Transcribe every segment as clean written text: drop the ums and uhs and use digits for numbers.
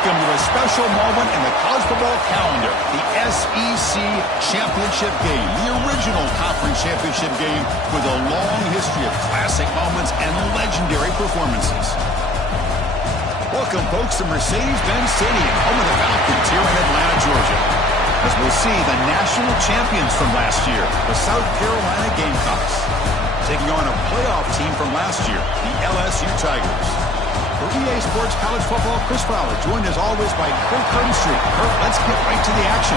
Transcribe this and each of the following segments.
Welcome to a special moment in the college football calendar, the SEC Championship Game, the original conference championship game with a long history of classic moments and legendary performances. Welcome, folks, to Mercedes-Benz Stadium, home of the Falcons here in Atlanta, Georgia. As we'll see the national champions from last year, the South Carolina Gamecocks, taking on a playoff team from last year, the LSU Tigers. For EA Sports College Football, Chris Fowler, joined as always by Kirk Herbstreit. Kirk, let's get right to the action.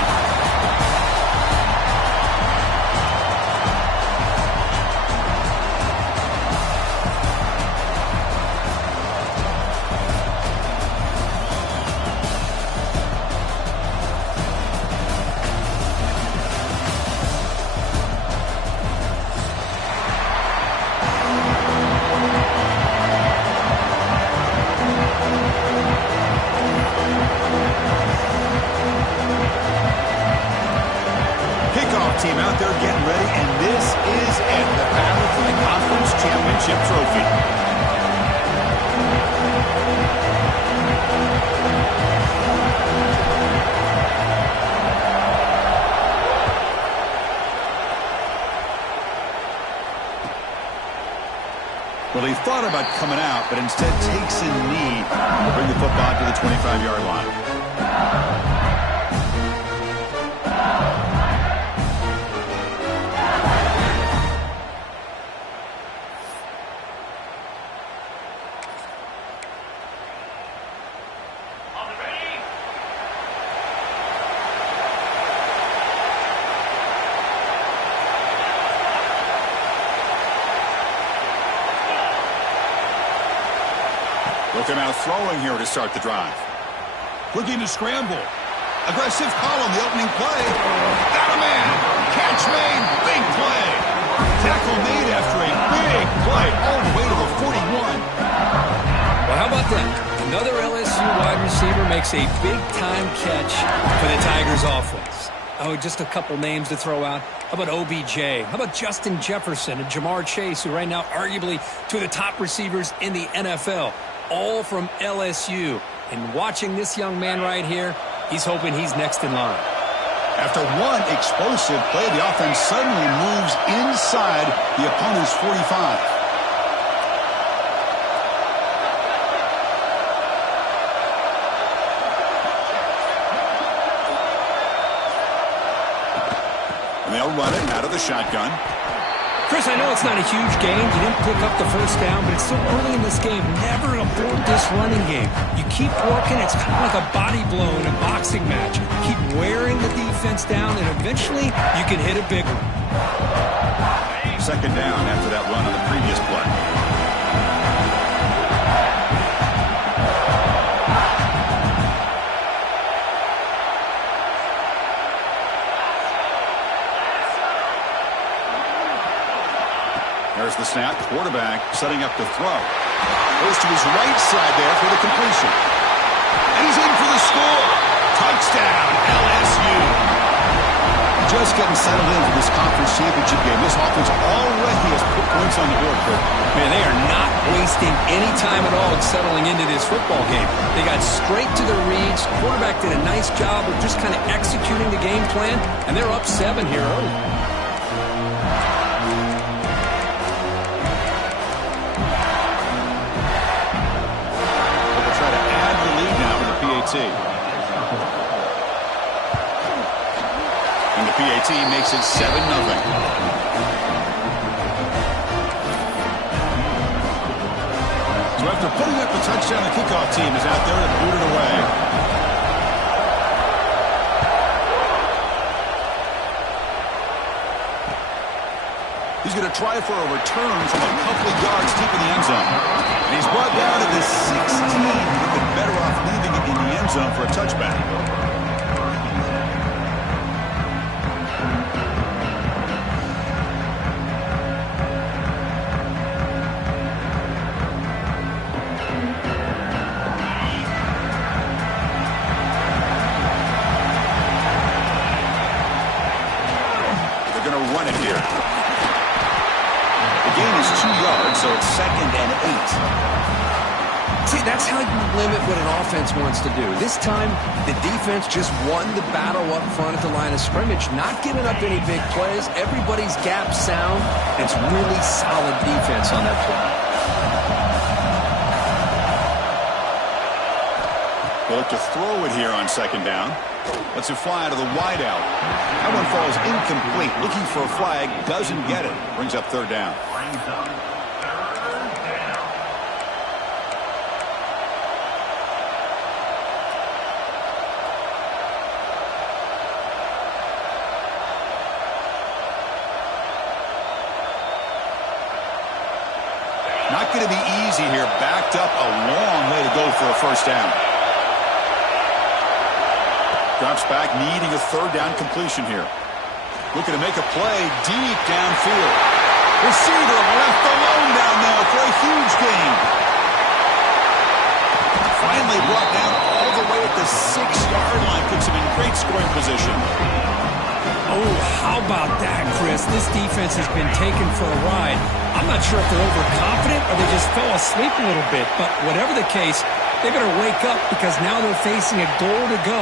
Team out there getting ready, and this is it, the battle for the conference championship trophy. Well, he thought about coming out, but instead takes a knee to bring the football to the 25-yard line. Looking out throwing here to start the drive. Looking to scramble. Aggressive call on the opening play. Got a man. Catch made. Big play. Tackle made after a big play all the way to the 41. Well, how about that? Another LSU wide receiver makes a big-time catch for the Tigers offense. Oh, just a couple names to throw out. How about OBJ? How about Justin Jefferson and Jamar Chase, who right now arguably two of the top receivers in the NFL? All from LSU. And watching this young man right here, he's hoping he's next in line. After one explosive play, the offense suddenly moves inside the opponent's 45. And they'll run it out of the shotgun. Chris, I know it's not a huge game. You didn't pick up the first down, but it's still early in this game. Never abort this running game. You keep working. It's kind of like a body blow in a boxing match. Keep wearing the defense down, and eventually you can hit a big one. Second down after that run on the previous play. There's the snap. Quarterback setting up to throw. Goes to his right side there for the completion. And he's in for the score. Touchdown, LSU. Just getting settled in for this conference championship game. This offense already has put points on the board, Kirk. Man, they are not wasting any time at all settling into this football game. They got straight to the reads. Quarterback did a nice job of just kind of executing the game plan, and they're up 7 here early. And the PAT makes it 7-0. So after putting up a touchdown, the kickoff team is out there to boot it away. He's going to try for a return from a couple of yards deep in the end zone. And he's brought down to the 16. Would have been better off leaving it in the end zone for a touchback. They're going to run it here. The gain is 2 yards, so it's 2nd and 8. See, that's how you limit what an offense wants to do. This time, the defense just won the battle up front at the line of scrimmage, not giving up any big plays. Everybody's gap sound. It's really solid defense on that play. They'll look to throw it here on second down. Lets it fly to the wideout. That one falls incomplete. Looking for a flag, doesn't get it. Brings up third down. Not going to be easy here. Backed up a long way to go for a first down. Drops back, needing a third down completion here. Looking to make a play deep downfield. Receiver left alone down there for a huge gain. Finally brought down all the way at the 6-yard line. Puts him in great scoring position. Oh, how about that, Chris? This defense has been taken for a ride. I'm not sure if they're overconfident or they just fell asleep a little bit, but whatever the case, they better wake up because now they're facing a goal to go,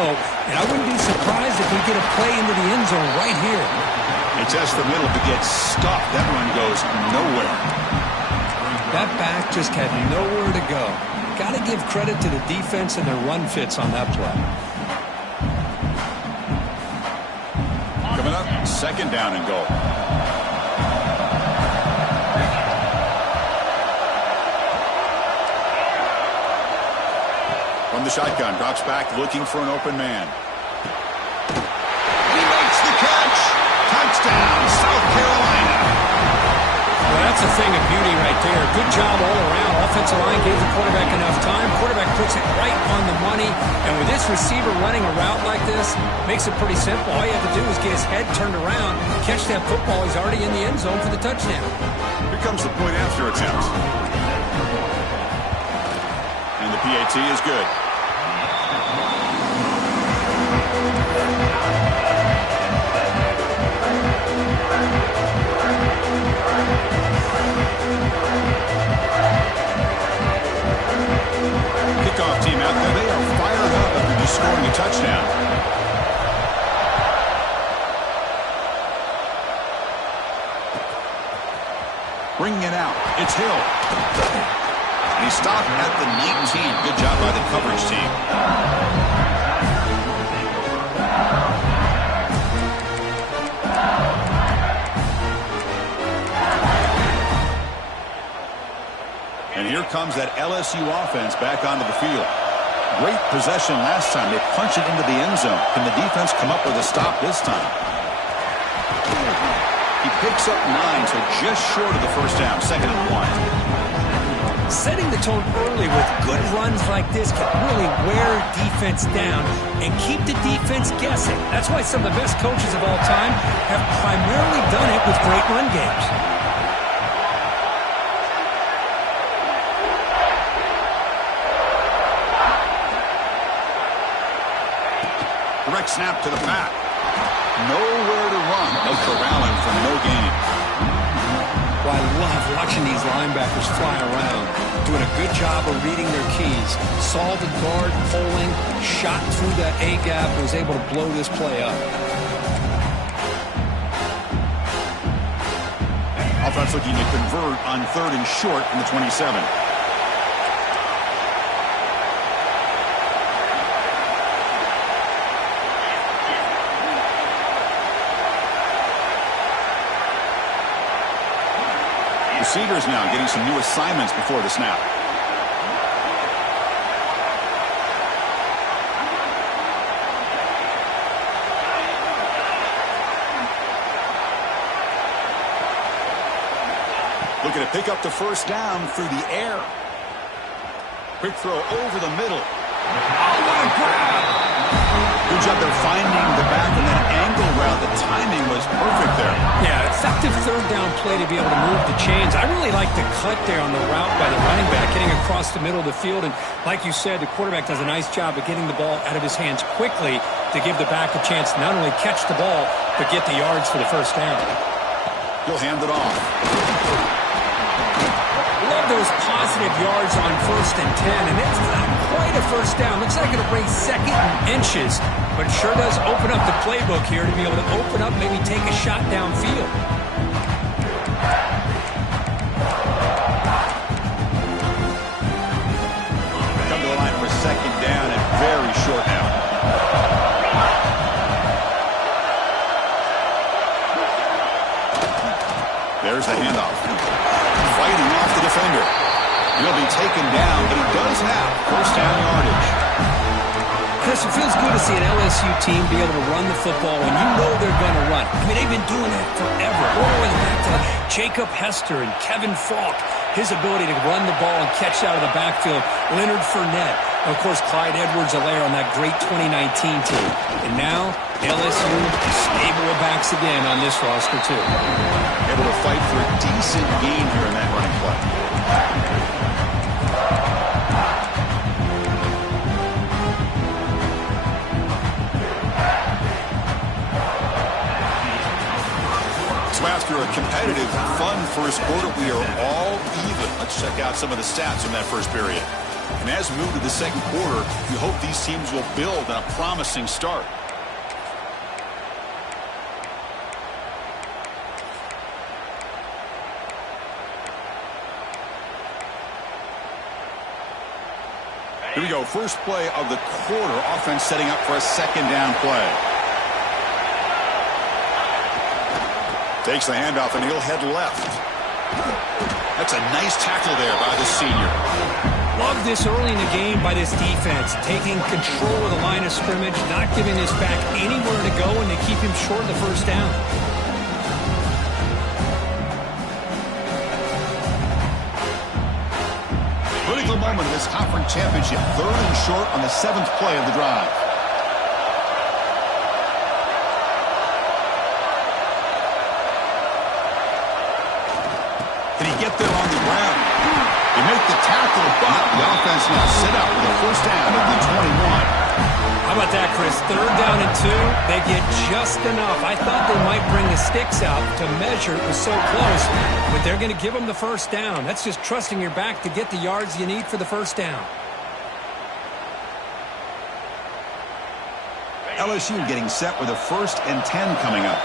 and I wouldn't be surprised if we get a play into the end zone right here. They test the middle but get stuck. That run goes nowhere. That back just had nowhere to go. Got to give credit to the defense and their run fits on that play. Coming up, second down and goal. From the shotgun, drops back, looking for an open man. He makes the catch. Touchdown, South Carolina. Well, that's a thing of beauty right there. Good job all around. Offensive line gave the quarterback enough time. Quarterback puts it right on the money. And with this receiver running a route like this, makes it pretty simple. All you have to do is get his head turned around, catch that football. He's already in the end zone for the touchdown. Here comes the point after attempt. And the PAT is good. Kickoff team out there, they are fired up after just scoring a touchdown. Bringing it out, it's Hill. And he stopped at the 19. Good job by the coverage team. And here comes that LSU offense back onto the field. Great possession last time. They punch it into the end zone. Can the defense come up with a stop this time? He picks up 9, so just short of the first down. 2nd and 1. Setting the tone early with good runs like this can really wear defense down and keep the defense guessing. That's why some of the best coaches of all time have primarily done it with great run games. Direct snap to the back. Nowhere to run. No corralling for no gain. Well, I love watching these linebackers fly around, doing a good job of reading their keys. Saw the guard pulling, shot through that A-gap, and was able to blow this play up. Offense looking to convert on 3rd and short from the 27. Receivers now getting some new assignments before the snap. Looking to pick up the first down through the air. Quick throw over the middle. Oh, what a grab! Good job there finding the back in that angle route. The timing was perfect there. Yeah, effective third down play to be able to move the chains. I really like the cut there on the route by the running back, getting across the middle of the field. And like you said, the quarterback does a nice job of getting the ball out of his hands quickly to give the back a chance to not only catch the ball, but get the yards for the first down. He'll hand it off. Love the those positive yards on 1st and 10, and it's not quite a first down. Looks like it'll bring 2nd and inches, but it sure does open up the playbook here to be able to open up, maybe take a shot downfield. Come to the line for 2nd down and very short now. There's the handoff. Fighting off the defender. He'll be taken down, but he does have 1st down yardage. Chris, it feels good to see an LSU team be able to run the football when you know they're going to run. I mean, they've been doing that forever. All the way back to Jacob Hester and Kevin Falk. His ability to run the ball and catch out of the backfield. Leonard Fournette. And of course, Clyde Edwards-Helaire on that great 2019 team. And now, LSU stable of backs again on this roster, too. Able to fight for a decent gain here in that running play. So after a competitive, fun first quarter, we are all even. Let's check out some of the stats from that first period. And as we move to the second quarter, we hope these teams will build on a promising start. Here we go. First play of the quarter. Offense setting up for a 2nd down play. Takes the handoff, and he'll head left. That's a nice tackle there by the senior. Love this early in the game by this defense. Taking control of the line of scrimmage, not giving this back anywhere to go, and to keep him short of the 1st down. Critical moment of this conference championship. 3rd and short on the 7th play of the drive. Did he get there on the ground? They make the tackle, but the offense now set up with a 1st down at the 21. How about that, Chris? 3rd down and 2. They get just enough. I thought they might bring the sticks out to measure. It was so close, but they're going to give them the 1st down. That's just trusting your back to get the yards you need for the 1st down. LSU getting set with a 1st and 10 coming up.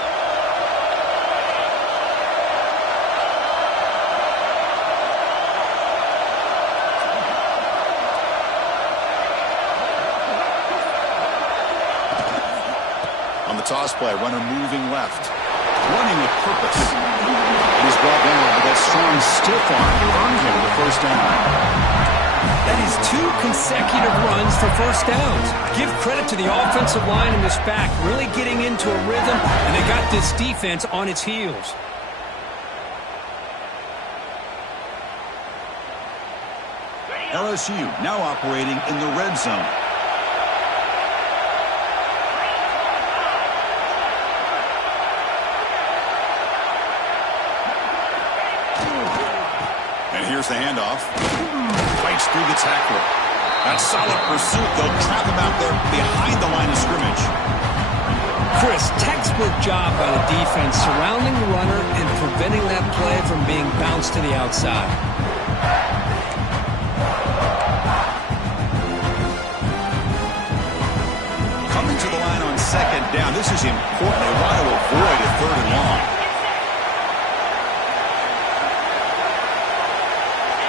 Toss play, runner moving left. Running with purpose. He's brought down, but that strong stiff arm earned him the 1st down. That is 2 consecutive runs for 1st downs. Give credit to the offensive line and this back, really getting into a rhythm, and they got this defense on its heels. LSU now operating in the red zone. Here's the handoff. Fights through the tackler. That solid pursuit. They'll trap him out there behind the line of scrimmage. Chris, textbook job by the defense surrounding the runner and preventing that play from being bounced to the outside. Coming to the line on 2nd down. This is important. They want to avoid a 3rd and long.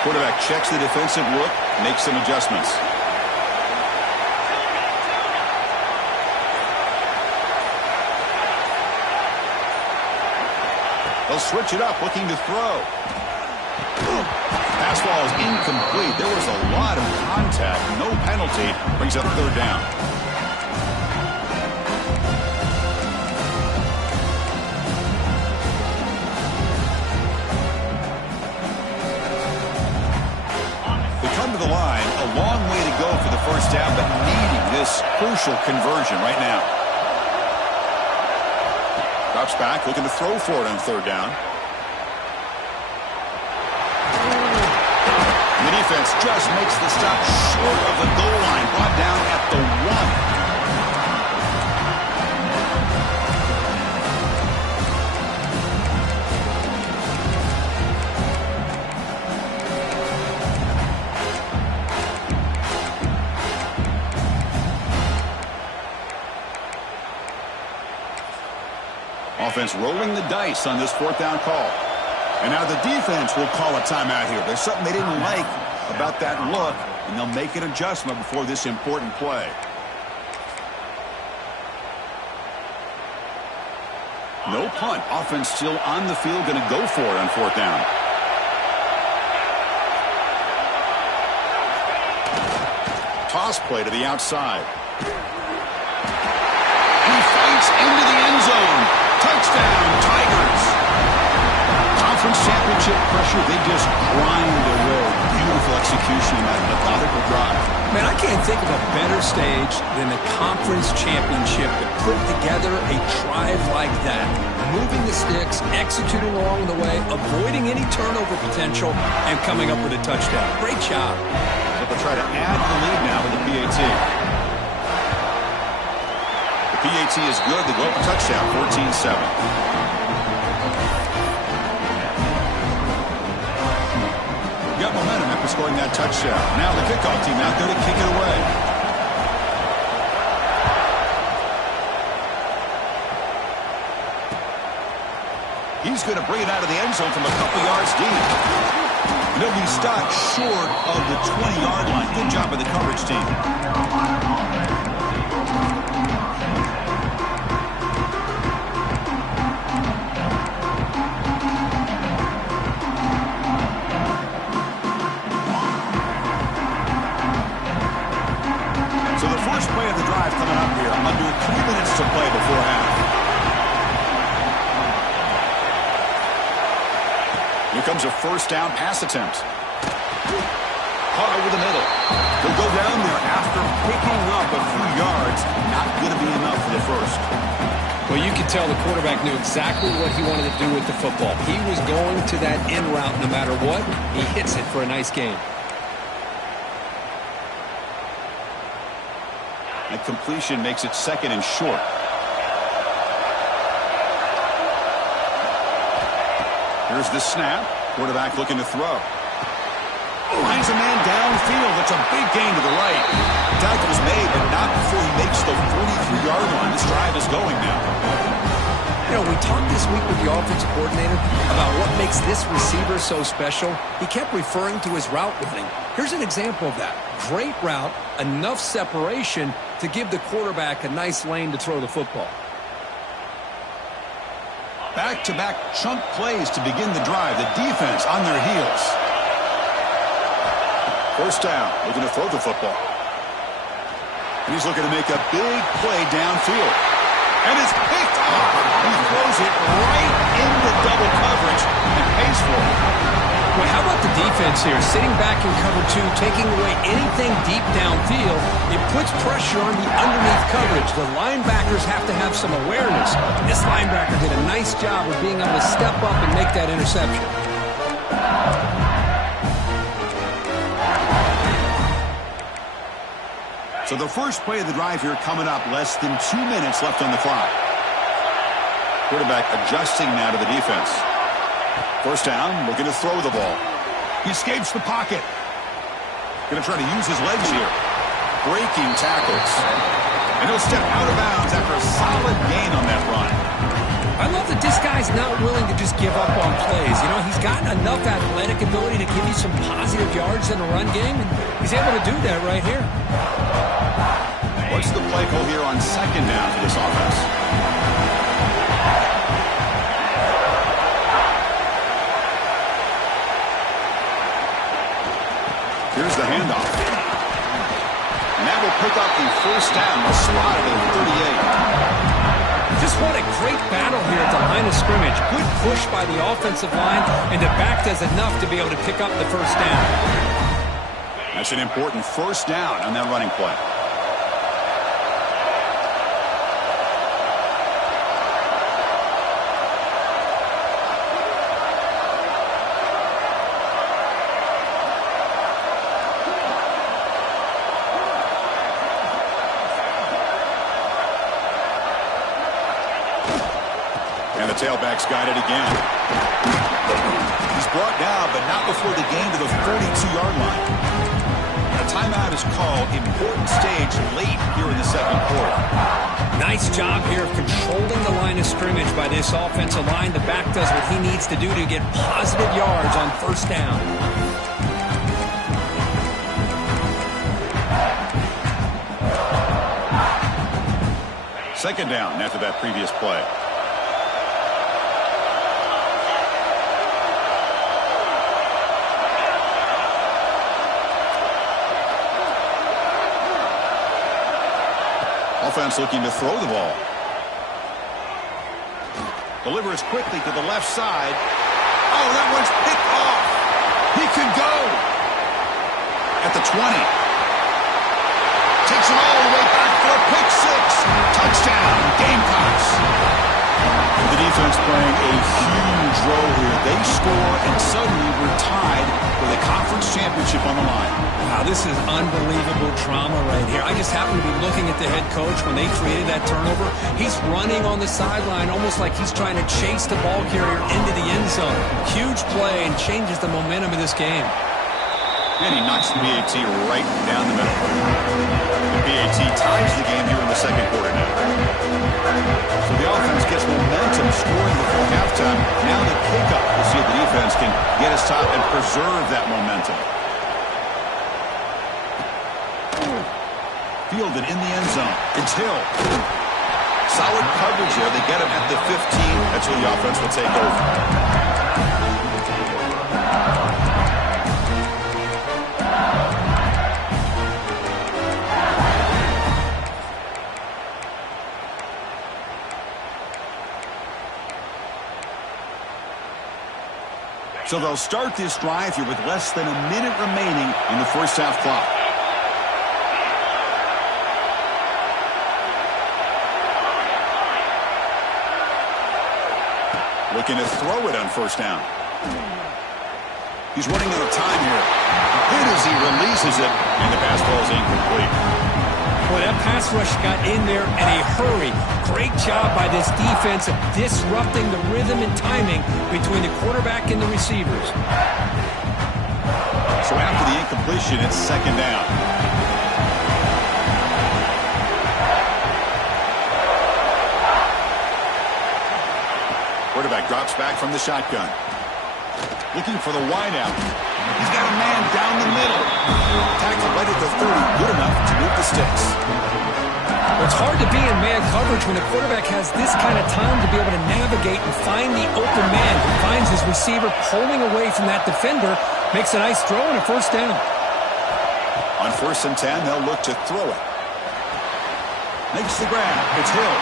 Quarterback checks the defensive look, makes some adjustments. They'll switch it up, looking to throw. Pass ball is incomplete. There was a lot of contact. No penalty. Brings up 3rd down. The line, a long way to go for the 1st down, but needing this crucial conversion right now. Drops back, looking to throw for it on 3rd down. And the defense just makes the stop short of the goal line, brought down at the 1. offense rolling the dice on this fourth down call. And now the defense will call a timeout here. There's something they didn't like about that look, and they'll make an adjustment before this important play. No punt. Offense still on the field, going to go for it on fourth down. Toss play to the outside. He fights into the end zone. Touchdown, Tigers. Conference championship pressure, they just grind away. Beautiful execution in that methodical drive. Man, I can't think of a better stage than the conference championship to put together a drive like that. Moving the sticks, executing along the way, avoiding any turnover potential, and coming up with a touchdown. Great job. They'll try to add the lead now with the PAT. The PAT is good. They go up a touchdown, 14-7. Got momentum after scoring that touchdown. Now the kickoff team out there to kick it away. He's going to bring it out of the end zone from a couple yards deep. And he'll be stopped short of the 20-yard line. Good job by the coverage team. So the first play of the drive coming up here. Under 3 minutes to play before half. Here comes a first down pass attempt. Caught over the middle. They'll go down there after picking up a few yards. Not going to be enough for the first. Well, you can tell the quarterback knew exactly what he wanted to do with the football. He was going to that in route no matter what. He hits it for a nice gain. That completion makes it second and short. Here's the snap. Quarterback looking to throw. Finds a man downfield. That's a big gain to the right. Tackle is made, but not before he makes the 43-yard line. This drive is going now. You know, we talked this week with the offensive coordinator about what makes this receiver so special. He kept referring to his route running. Here's an example of that. Great route, enough separation to give the quarterback a nice lane to throw the football. Back-to-back chunk plays to begin the drive. The defense on their heels. First down, looking to throw the football. And he's looking to make a big play downfield. And it's picked off. He throws it right into double coverage and pays for it. Well, how about the defense here? Sitting back in cover two, taking away anything deep downfield. It puts pressure on the underneath coverage. The linebackers have to have some awareness. This linebacker did a nice job of being able to step up and make that interception. So the first play of the drive here coming up. Less than 2 minutes left on the clock. Quarterback adjusting now to the defense. First down, looking to throw the ball. He escapes the pocket. Going to try to use his legs here. Breaking tackles. And he'll step out of bounds after a solid gain on that run. I love that this guy's not willing to just give up on plays. You know, he's got enough athletic ability to give you some positive yards in the run game, and he's able to do that right here. What's the play call here on second down for this offense? Here's the handoff. And that will pick up the first down. The slot of the 38. Just what a great battle here at the line of scrimmage. Good push by the offensive line, and the back does enough to be able to pick up the first down. That's an important first down on that running play. And the tailback's got it again. He's brought down, but not before the gain to the 42-yard line. A timeout is called. Important stage late here in the second quarter. Nice job here of controlling the line of scrimmage by this offensive line. The back does what he needs to do to get positive yards on first down. Second down after that previous play. Offense looking to throw the ball. Delivers quickly to the left side. Oh, that one's picked off. He could go. At the 20. Takes it all the way back for a pick six. Touchdown, Gamecocks. The defense playing a huge role here. They score, and suddenly we're tied with a conference championship on the line. Wow, this is unbelievable trauma right here. I just happen to be looking at the head coach when they created that turnover. He's running on the sideline almost like he's trying to chase the ball carrier into the end zone. Huge play and changes the momentum of this game. And he knocks the PAT right down the middle. The PAT ties the game here in the second quarter now. So the offense gets momentum scoring before halftime. Now the kickoff. We'll see if the defense can get his top and preserve that momentum. Fielded in the end zone. It's Hill. Solid coverage there. They get him at the 15. That's where the offense will take over. So they'll start this drive here with less than a minute remaining in the first half clock. Looking to throw it on first down. He's running out of time here. Hit as he releases it, and the pass ball is incomplete. Boy, that pass rush got in there in a hurry. Great job by this defense of disrupting the rhythm and timing between the quarterback and the receivers. So after the incompletion, it's second down. Quarterback drops back from the shotgun. Looking for the wideout. He's got a man down the middle. Tackled right at the 30. Good enough to move the sticks. Well, it's hard to be in man coverage when the quarterback has this kind of time to be able to navigate and find the open man. He finds his receiver pulling away from that defender. Makes a nice throw and a first down. On 1st and 10, they'll look to throw it. Makes the grab. It's Hill.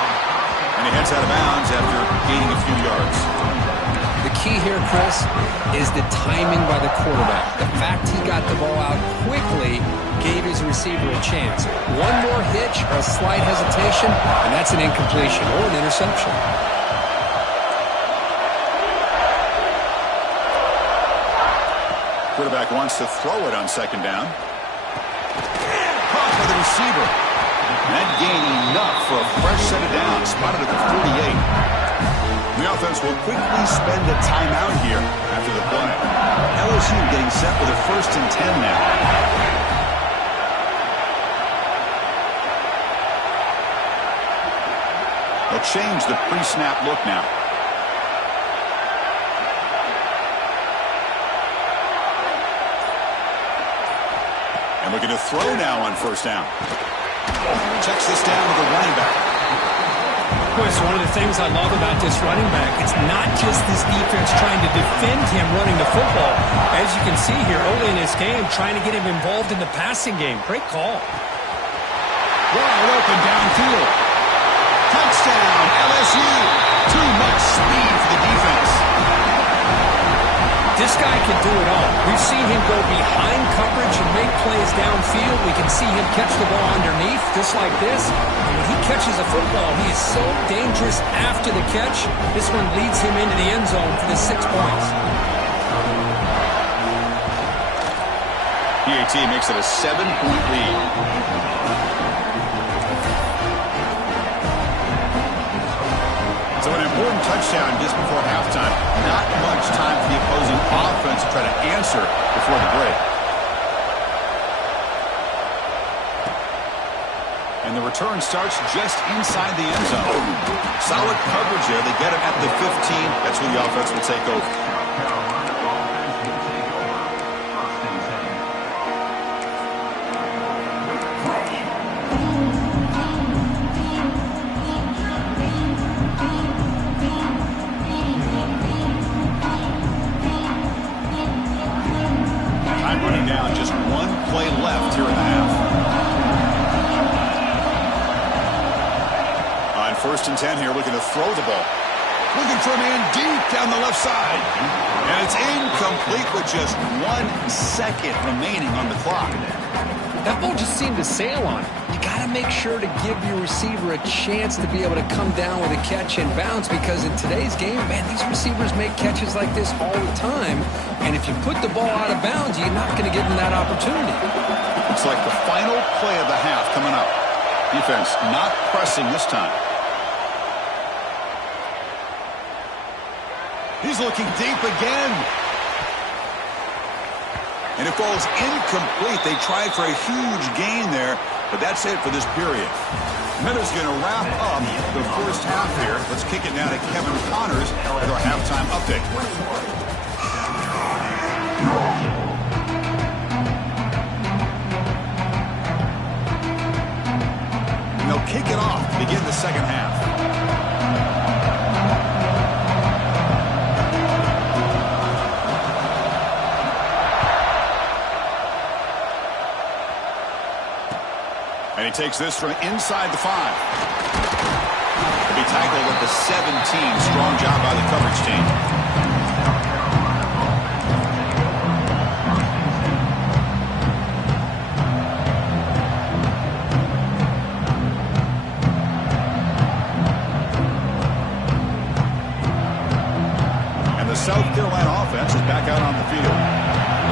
And he heads out of bounds after gaining a few yards. The key here, Chris, is the timing by the quarterback. The fact he got the ball out quickly gave his receiver a chance. One more hitch or a slight hesitation, and that's an incompletion or an interception. Quarterback wants to throw it on second down. Caught by the receiver. And that gained enough for a fresh set of downs. Spotted at the 48. The offense will quickly spend a timeout here after the play. LSU getting set with a 1st and 10 now. They'll change the pre-snap look now. And looking to throw now on first down. Checks this down to the running back. Chris, one of the things I love about this running back, it's not just this defense trying to defend him running the football. As you can see here early in this game, trying to get him involved in the passing game. Great call. Wide open downfield. Touchdown, LSU. Too much speed for the defense. This guy can do it all. We've seen him go behind coverage and make plays downfield. We can see him catch the ball underneath, just like this. And when he catches a football, he is so dangerous after the catch. This one leads him into the end zone for the 6 points. PAT makes it a 7-point lead. So an important touchdown just before halftime. Not much time for the opposing offense to try to answer before the break. And the return starts just inside the end zone. Solid coverage there. They get him at the 15. That's where the offense will take over. Time running down. Just one play left here in the half. On 1st and 10 here, looking to throw the ball. Looking for a man deep down the left side. And it's incomplete with just 1 second remaining on the clock. That ball just seemed to sail on it. You got to make sure to give your receiver a chance to be able to come down with a catch and bounce, because in today's game, man, these receivers make catches like this all the time. And if you put the ball out of bounds, you're not going to give them that opportunity. It's like the final play of the half coming up. Defense not pressing this time. He's looking deep again. And it falls incomplete. They tried for a huge gain there, but that's it for this period. Miller's going to wrap up the first half here. Let's kick it now to Kevin Connors with our halftime update. And they'll kick it off to begin the second half. And he takes this from inside the 5. He'll be tackled at the 17. Strong job by the coverage team. And the South Carolina offense is back out on the field.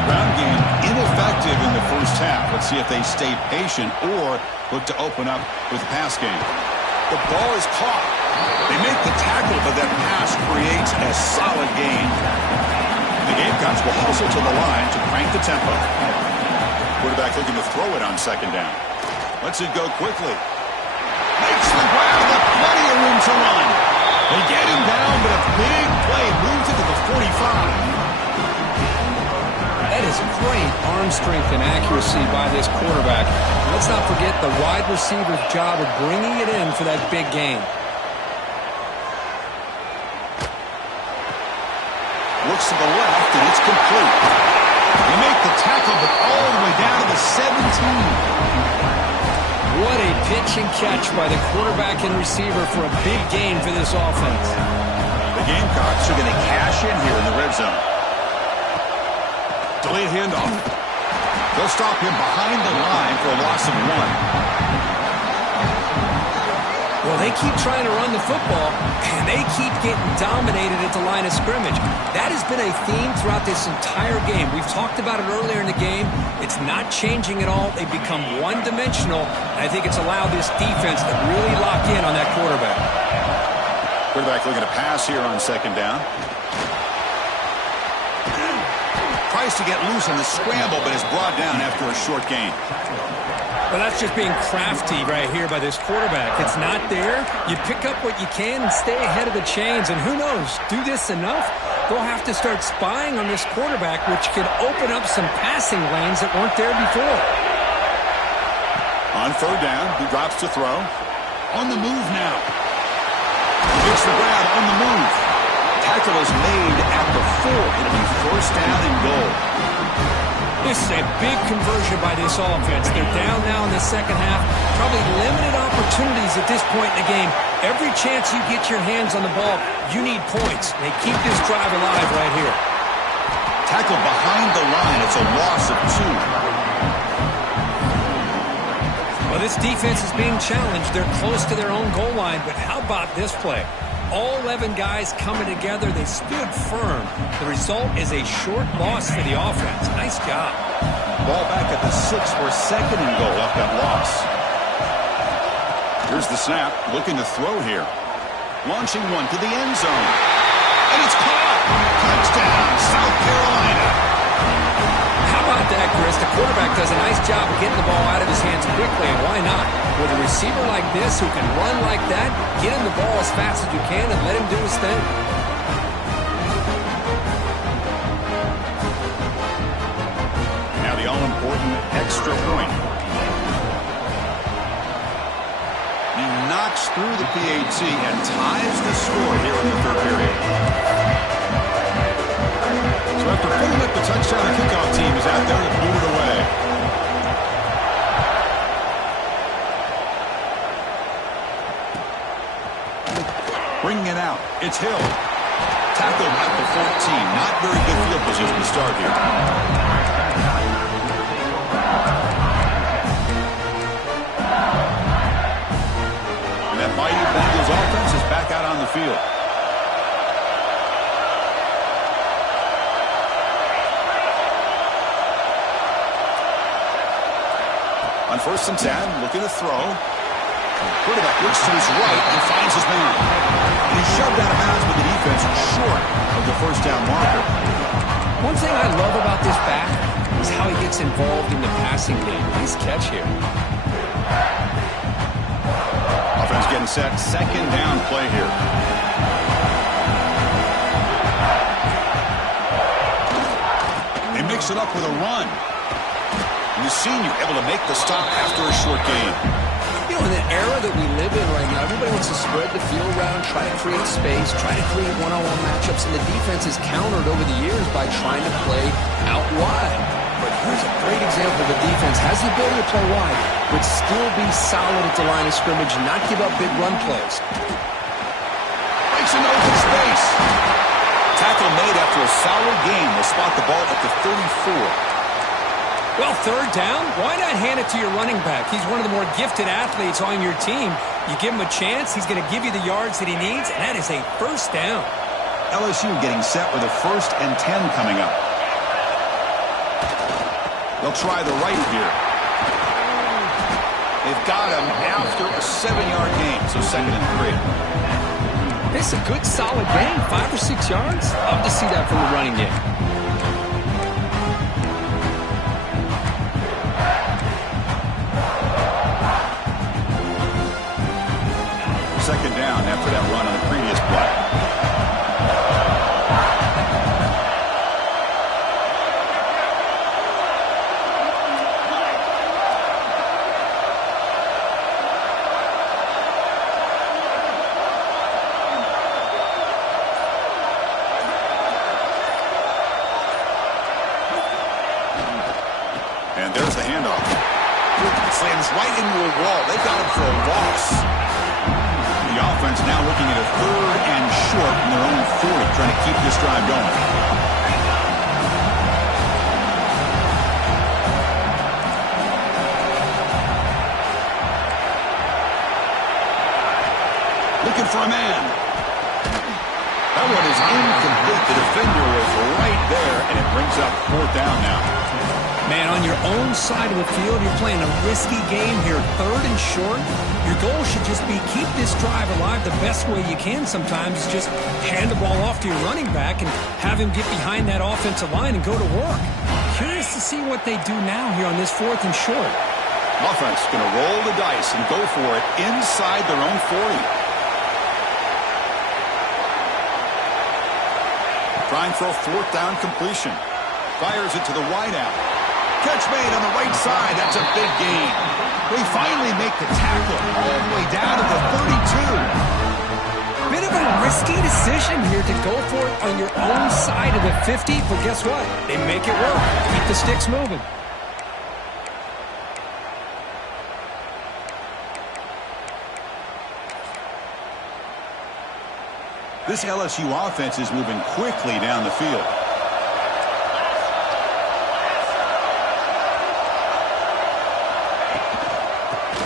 Ground game ineffective in the first half. Let's see if they stay patient or look to open up with the pass game. The ball is caught. They make the tackle, but that pass creates a solid gain. The Gamecocks will hustle to the line to crank the tempo. Quarterback looking to throw it on 2nd down. Lets it go quickly. Makes the grab with plenty of room to run. They get him down, but a big play moves it to the 45. That is great arm strength and accuracy by this quarterback. Let's not forget the wide receiver's job of bringing it in for that big gain. Looks to the left, and it's complete. They make the tackle, but all the way down to the 17. What a pitch and catch by the quarterback and receiver for a big gain for this offense. The Gamecocks are going to cash in here in the red zone. Delayed handoff. They'll stop him behind the line for a loss of 1. Well, they keep trying to run the football, and they keep getting dominated at the line of scrimmage. That has been a theme throughout this entire game. We've talked about it earlier in the game. It's not changing at all. They've become one-dimensional, and I think it's allowed this defense to really lock in on that quarterback. Quarterback looking to pass here on 2nd down. Tries to get loose in the scramble, but is brought down after a short gain. Well, that's just being crafty right here by this quarterback. It's not there. You pick up what you can and stay ahead of the chains. And who knows, do this enough, they'll have to start spying on this quarterback, which could open up some passing lanes that weren't there before. On 3rd down, he drops to throw. On the move now. Gets the grab on the move. Tackle is made at the 4. It'll be 1st down and goal. This is a big conversion by this offense. They're down now in the second half. Probably limited opportunities at this point in the game. Every chance you get your hands on the ball, you need points. They keep this drive alive right here. Tackle behind the line. It's a loss of 2. Well, this defense is being challenged. They're close to their own goal line, but how about this play? All 11 guys coming together. They stood firm. The result is a short loss for the offense. Nice job. Ball back at the 6 for 2nd and goal off that loss. Here's the snap. Looking to throw here. Launching one to the end zone. And it's caught. Touchdown, South Carolina. How about that Chris, the quarterback does a nice job of getting the ball out of his hands quickly, and why not? With a receiver like this who can run like that, get him the ball as fast as you can and let him do his thing. Now the all-important extra point. He knocks through the PAT and ties the score here in the third period. So after putting up the touchdown, the kickoff team is out there to move it away. Bringing it out. It's Hill. Tackled at the 14. Not very good field position to start here. And that mighty Bengals offense is back out on the field. On 1st and 10, looking to throw. Quarterback looks to his right and finds his man. And he's shoved out of bounds with the defense short of the first down marker. One thing I love about this back is how he gets involved in the passing game. Nice catch here. Offense getting set. Second down play here. They mix it up with a run. And the senior able to make the stop after a short gain. You know, in the era that we live in right now, everybody wants to spread the field around, try to create space, try to create one-on-one matchups, and the defense is countered over the years by trying to play out wide. But here's a great example of a defense has the ability to play wide, but still be solid at the line of scrimmage and not give up big run plays. Breaks an open space. Tackle made after a solid gain. Will spot the ball at the 34. Well, third down, why not hand it to your running back? He's one of the more gifted athletes on your team. You give him a chance, he's going to give you the yards that he needs, and that is a first down. LSU getting set with a 1st and 10 coming up. They'll try the right here. They've got him after a 7-yard gain, so 2nd and 3. It's a good, solid gain, 5 or 6 yards. Love to see that from the running game. Second down after that run on the previous play. And there's the handoff. Slams right into a wall. They got him for a loss. The offense now looking at a 3rd and short in their own 40, trying to keep this drive going. Looking for a man. That one is incomplete. The defender was right there, and it brings up 4th down now. Man, on your own side of the field, you're playing a risky game here. 3rd and short. Your goal should just be keep this drive alive the best way you can sometimes. Just hand the ball off to your running back and have him get behind that offensive line and go to work. Curious to see what they do now here on this 4th and short. Offense going to roll the dice and go for it inside their own 40. Trying for a 4th down completion. Fires it to the wideout. Catch made on the right side. That's a big gain. They finally make the tackle all the way down to the 32. Bit of a risky decision here to go for it on your own side of the 50, but guess what? They make it work. Keep the sticks moving. This LSU offense is moving quickly down the field.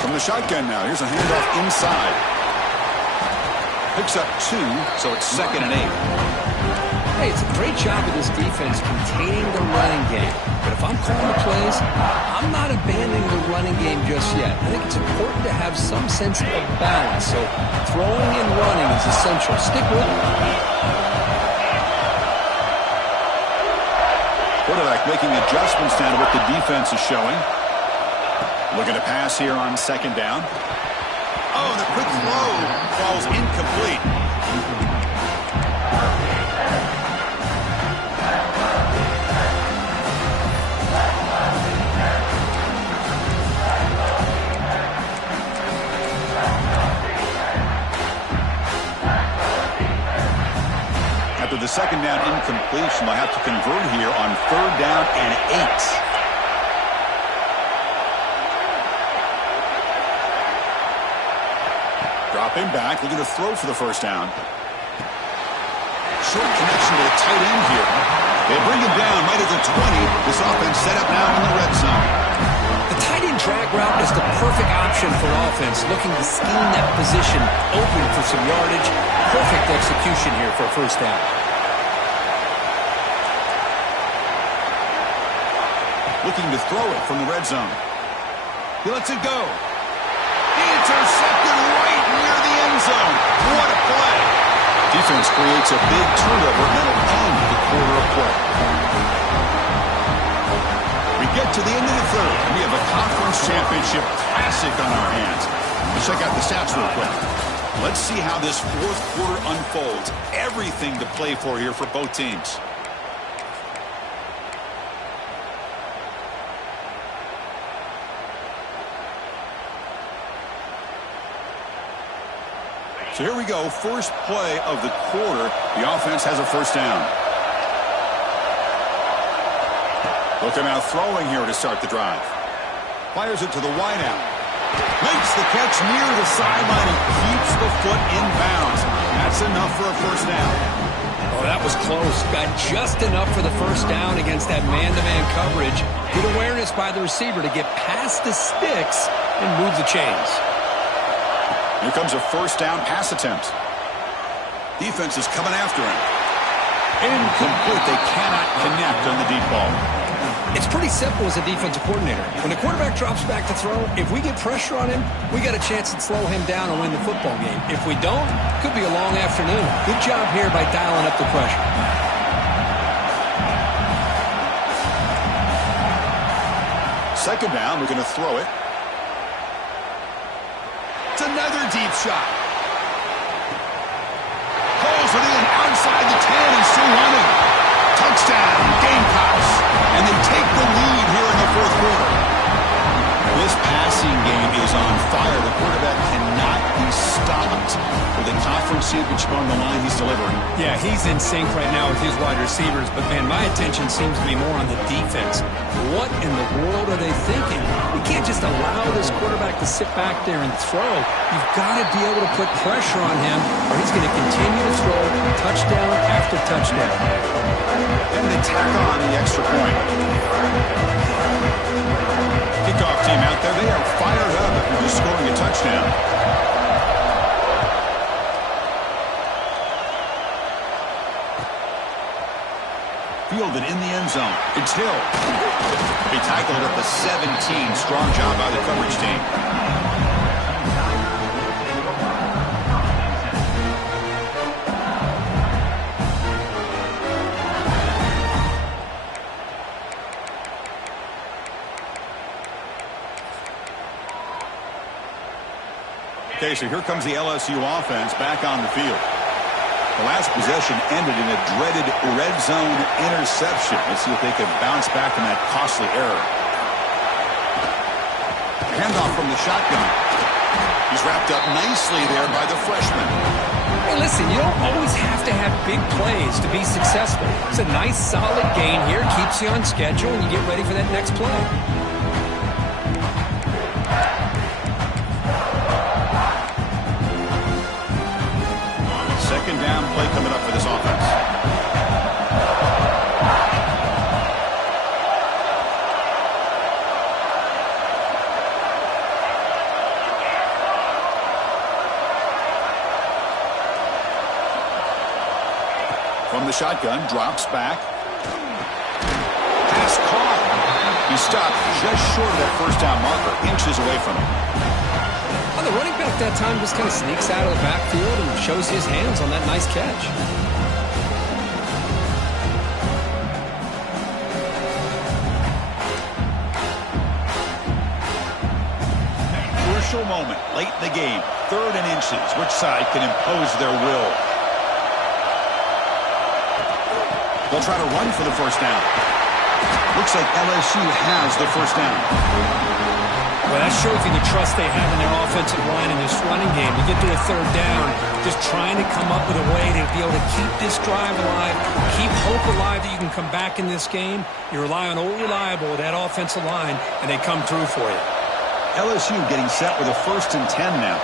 From the shotgun now, here's a handoff inside. Picks up 2, so it's 2nd and 8. Hey, it's a great job of this defense containing the running game. But if I'm calling the plays, I'm not abandoning the running game just yet. I think it's important to have some sense of balance. So throwing and running is essential. Stick with it. quarterback making adjustments down to what the defense is showing. Looking to pass here on second down. Oh, the quick throw falls incomplete. After the second down incompletion, they'll have to convert here on third down and 8. Dropping back, looking to throw for the first down. Short connection to the tight end here. They bring him down right at the 20. This offense set up now in the red zone. The tight end drag route is the perfect option for offense, looking to scheme that position open for some yardage. Perfect execution here for a first down. Looking to throw it from the red zone. He lets it go. Intercepted right near the end zone. What a play. Defense creates a big turnover, and that'll end the quarter of play. We get to the end of the third, and we have a conference championship classic on our hands. Let's check out the stats real quick. Let's see how this fourth quarter unfolds. Everything to play for here for both teams. So here we go, first play of the quarter. The offense has a first down. Looking out throwing here to start the drive. Fires it to the wideout. Makes the catch near the sideline and keeps the foot in bounds. That's enough for a first down. Oh, that was close. Got just enough for the first down against that man-to-man coverage. Good awareness by the receiver to get past the sticks and move the chains. Here comes a first down pass attempt. Defense is coming after him. Incomplete. They cannot connect on the deep ball. It's pretty simple as a defensive coordinator. When the quarterback drops back to throw, if we get pressure on him, we got a chance to slow him down and win the football game. If we don't, it could be a long afternoon. Good job here by dialing up the pressure. Second down, we're going to throw it. It's another deep shot. Pulls it in outside the 10 and still running. Touchdown, Gamecocks. And they take the lead here in the fourth quarter. This passing game is on fire. The quarterback cannot be stopped. With the conference championship on the line, he's delivering. Yeah, he's in sync right now with his wide receivers. But, man, my attention seems to be more on the defense. What in the world are they thinking? We can't just allow this quarterback to sit back there and throw. You've got to be able to put pressure on him, or he's going to continue to throw touchdown after touchdown. And they tack on the extra point. Kickoff team out there, they are fired up after just scoring a touchdown. Fielded in the end zone. It's Hill. He tackled at the 17. Strong job by the coverage team. Okay, so here comes the LSU offense back on the field. The last possession ended in a dreaded red zone interception. Let's see if they can bounce back from that costly error. Handoff from the shotgun. He's wrapped up nicely there by the freshman. Hey, listen, you don't always have to have big plays to be successful. It's a nice, solid gain here. Keeps you on schedule, and you get ready for that next play. Second down play coming up for this offense. From the shotgun, drops back. Pass caught. He stopped just short of that first down marker, inches away from him. Well, the running back that time just kind of sneaks out of the backfield and shows his hands on that nice catch. crucial moment late in the game. 3rd and inches. Which side can impose their will? They'll try to run for the first down. Looks like LSU has the first down. Well, that shows you the trust they have in their offensive line in this running game. To get to a 3rd down, just trying to come up with a way to be able to keep this drive alive, keep hope alive that you can come back in this game. You rely on Old Reliable, that offensive line, and they come through for you. LSU getting set with a 1st and 10 now.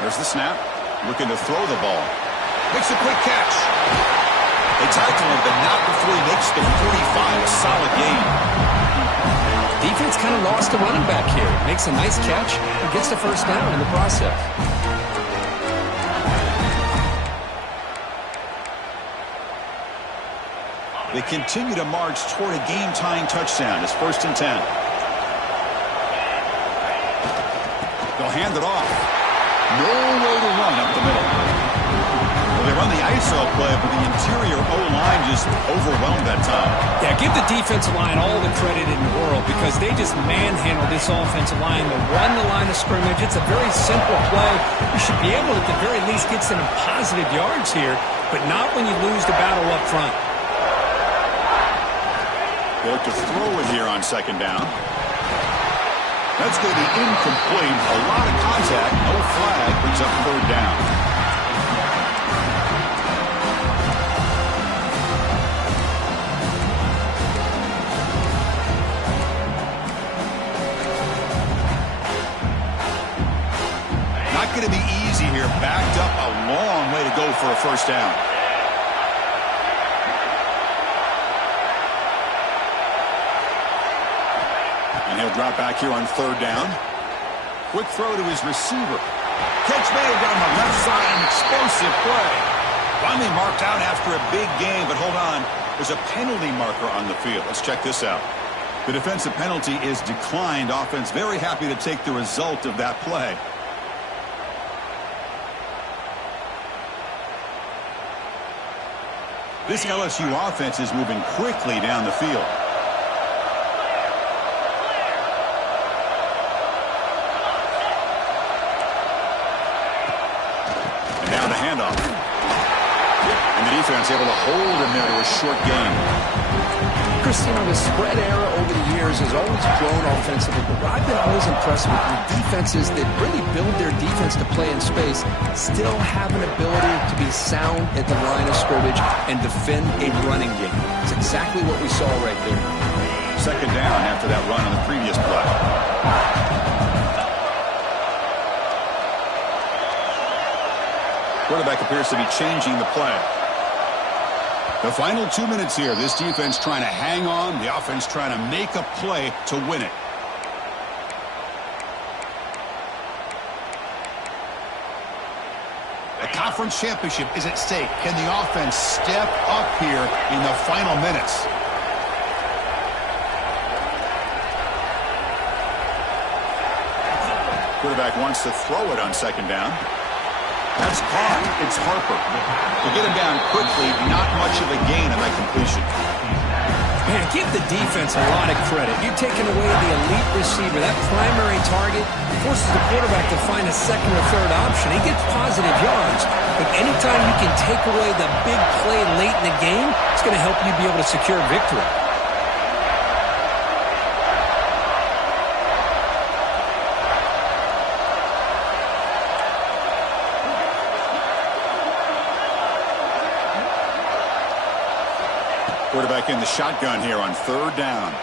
There's the snap. Looking to throw the ball. Makes a quick catch. They tackle him, but not before he makes the 45. A solid gain. Defense kind of lost the running back here. Makes a nice catch and gets the first down in the process. They continue to march toward a game-tying touchdown. It's 1st and 10. They'll hand it off. No way to run up the middle. Well, they run the ISO play, but the interior O-line just overwhelmed that time. Yeah, give the defensive line all the credit in the world because they just manhandled this offensive line. They run the line of scrimmage. It's a very simple play. You should be able to, at the very least, get some positive yards here, but not when you lose the battle up front. They look to throw it here on 2nd down. That's going to be incomplete. A lot of contact. No flag. Brings up 3rd down. Not going to be easy here. Backed up a long way to go for a first down. And he'll drop back here on 3rd down. Quick throw to his receiver. Catch made down the left side. An explosive play. Finally marked out after a big game, but hold on. There's a penalty marker on the field. Let's check this out. The defensive penalty is declined. Offense very happy to take the result of that play. This LSU offense is moving quickly down the field. And now the handoff. And the defense able to hold him there to a short gain. Christian, the spread era over the years has always grown offensively, but what I've been always impressed with defenses that really build their defense to play in space still have an ability to be sound at the line of scrimmage and defend a running game. It's exactly what we saw right there. 2nd down after that run on the previous play. Quarterback appears to be changing the play. The final 2 minutes here. This defense trying to hang on. The offense trying to make a play to win it. The conference championship is at stake. Can the offense step up here in the final minutes? Quarterback wants to throw it on 2nd down. That's caught. It's Harper. To get him down quickly, not much of a gain on that completion. Man, give the defense a lot of credit. You're taking away the elite receiver. That primary target forces the quarterback to find a 2nd or 3rd option. He gets positive yards, but anytime you can take away the big play late in the game, it's going to help you be able to secure victory. Quarterback in the shotgun here on 3rd down.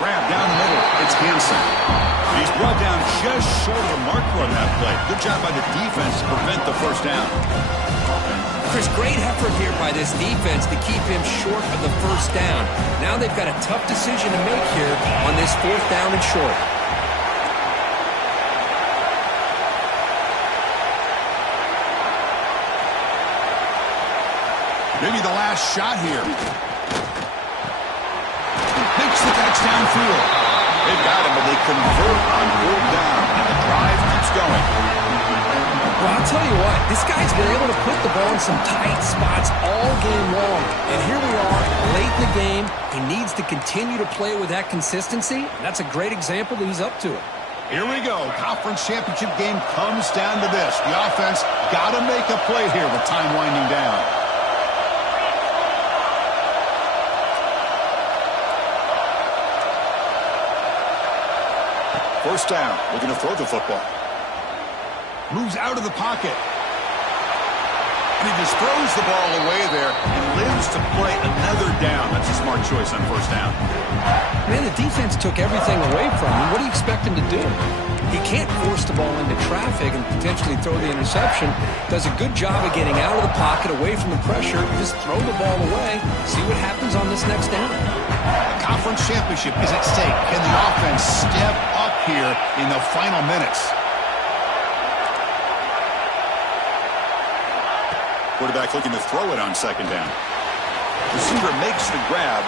Grab down the middle. It's Hansen. He's brought down just short of the marker on that play. Good job by the defense to prevent the first down. Chris, great effort here by this defense to keep him short of the first down. Now they've got a tough decision to make here on this 4th down and short. Maybe the last shot here. Makes the catch downfield. They've got him, but they convert on 4th down, and the drive keeps going. Well, I'll tell you what, this guy's been able to put the ball in some tight spots all game long. And here we are, late in the game. He needs to continue to play with that consistency. And that's a great example that he's up to it. Here we go. Conference championship game comes down to this. The offense got to make a play here with time winding down. First down. Looking to throw the football. Moves out of the pocket. And he just throws the ball away there and lives to play another down. That's a smart choice on first down. Man, the defense took everything away from him. What do you expect him to do? He can't force the ball into traffic and potentially throw the interception. Does a good job of getting out of the pocket, away from the pressure. Just throw the ball away. See what happens on this next down. The conference championship is at stake. Can the offense step up here in the final minutes? Quarterback looking to throw it on second down. Receiver makes the grab.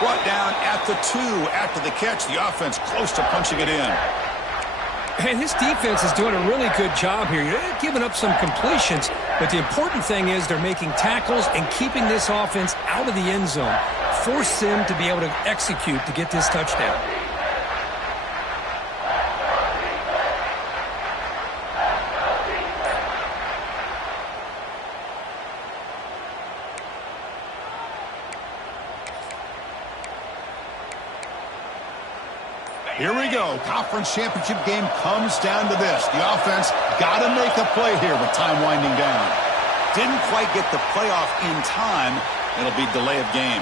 Brought down at the 2 after the catch. The offense close to punching it in. And this defense is doing a really good job here. They're giving up some completions, but the important thing is they're making tackles and keeping this offense out of the end zone. Force them to be able to execute to get this touchdown. Here we go. Conference championship game comes down to this. The offense got to make a play here with time winding down. Didn't quite get the playoff in time. It'll be delay of game.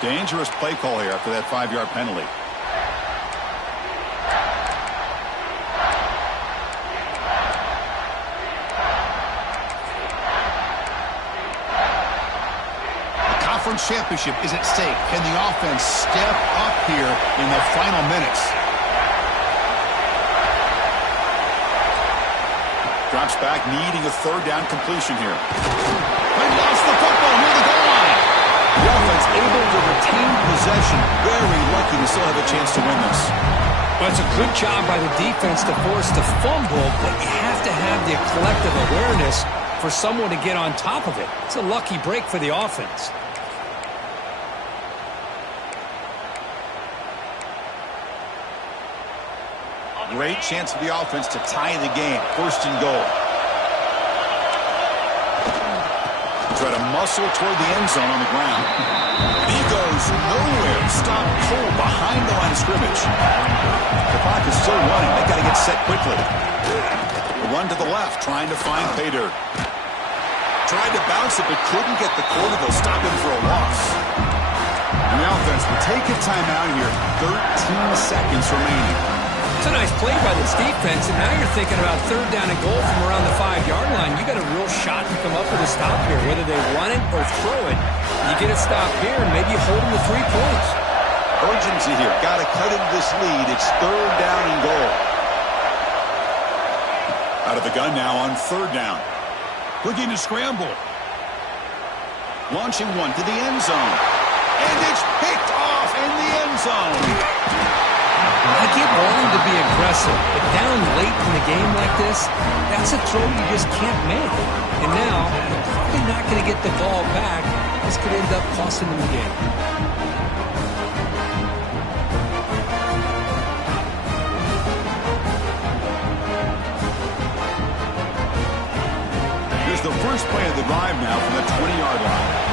Dangerous play call here after that 5-yard penalty. The conference championship is at stake. Can the offense step up here in the final minutes? Drops back, needing a third down completion here. They lost the football near the goal line. The offense able to retain possession. Very lucky to still have a chance to win this. Well, it's a good job by the defense to force the fumble, but you have to have the collective awareness for someone to get on top of it. It's a lucky break for the offense. Great chance for the offense to tie the game. First and goal. Try to muscle toward the end zone on the ground. He goes nowhere. Stop cold behind the line of scrimmage. The clock is still running. They got to get set quickly. The run to the left, trying to find pay dirt. Tried to bounce it, but couldn't get the corner. They'll stop him for a loss. And the offense will take a timeout here. 13 seconds remaining. It's a nice play by this defense, and now you're thinking about third down and goal from around the 5-yard line. You got a real shot to come up with a stop here, whether they run it or throw it. You get a stop here, and maybe you hold them to 3 points. Urgency here. Got to cut into this lead. It's third down and goal. Out of the gun now on third down. Looking to scramble. Launching one to the end zone. And it's picked off in the end zone. I get wanting to be aggressive, but down late in the game like this, that's a throw you just can't make. And now, they're probably not going to get the ball back. This could end up costing them the game. Here's the first play of the drive now from the 20-yard line.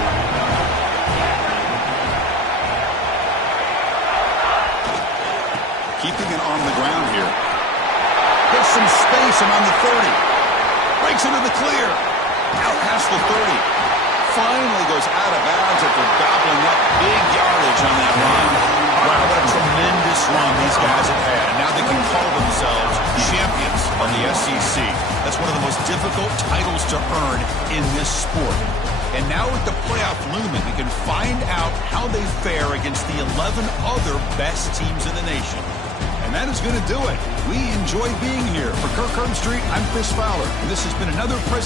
Keeping it on the ground here. Gets some space around the 30. Breaks into the clear. Out past the 30. Finally goes out of bounds after gobbling up big yardage on that run. Wow, what a tremendous run these guys have had. And now they can call themselves champions of the SEC. That's one of the most difficult titles to earn in this sport. And now with the playoff looming, we can find out how they fare against the 11 other best teams in the nation. And that is going to do it. We enjoy being here. For Kirk Herbstreit, I'm Chris Fowler. And this has been another presentation.